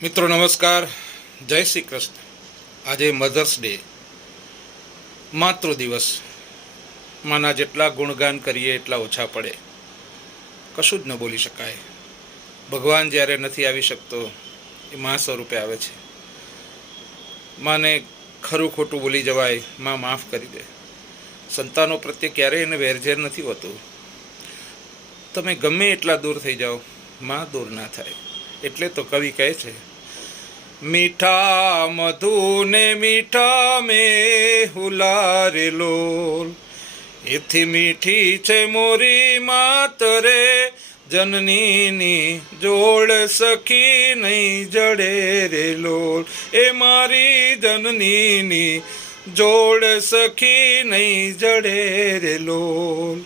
મિત્રો નમસ્કાર, જય શ્રી કૃષ્ણ। આજે મધર્સ ડે, માતૃ દિવસ। માના જેટલા ગુણગાન કરીએ એટલા ઓછા પડે, કશું જ ન બોલી શકાય। ભગવાન જ્યારે નથી આવી શકતો એ મા સ્વરૂપે આવે છે। માને ખરું ખોટું બોલી જવાય, મા માફ કરી દે। સંતાનો પ્રત્યે ક્યારેય એને વેરઝેર નથી હોતું। તમે ગમે એટલા દૂર થઈ જાઓ, મા દૂર ના થાય। એટલે તો કવિ કહે છે, મીઠા મધુ ને મીઠા મેં હુલારે લોલ, એથી મીઠી છે મોરી માત રે, જનનીની જોડ સખી નહીં જડે રે લોલ। એ મારી જનનીની જોડ સખી નહીં જડે રે લોલ।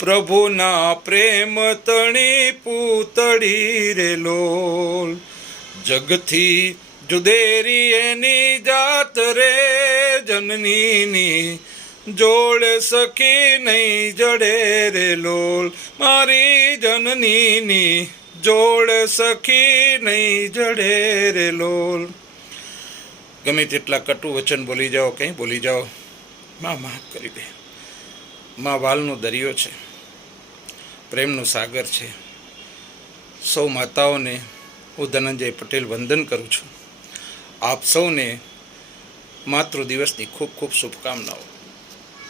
પ્રભુના પ્રેમ તણી પૂતળી રે લોલ, જગથી જુદેરી એની જાત રે, જનનીની જોડ સખી નહીં જડે રે લોલ। મારી જનનીની જોડ સખી નહીં જડે રે લોલ। ગમે તેટલા કટુ વચન બોલી જાઓ, કંઈ બોલી જાઓ, માં માફ કરી દે। માં વાલનો દરિયો છે, પ્રેમનો સાગર છે। સૌ માતાઓને હું ધનંજય પટેલ વંદન કરું છું। આપ સૌને માતૃ દિવસની ખૂબ ખૂબ શુભકામનાઓ।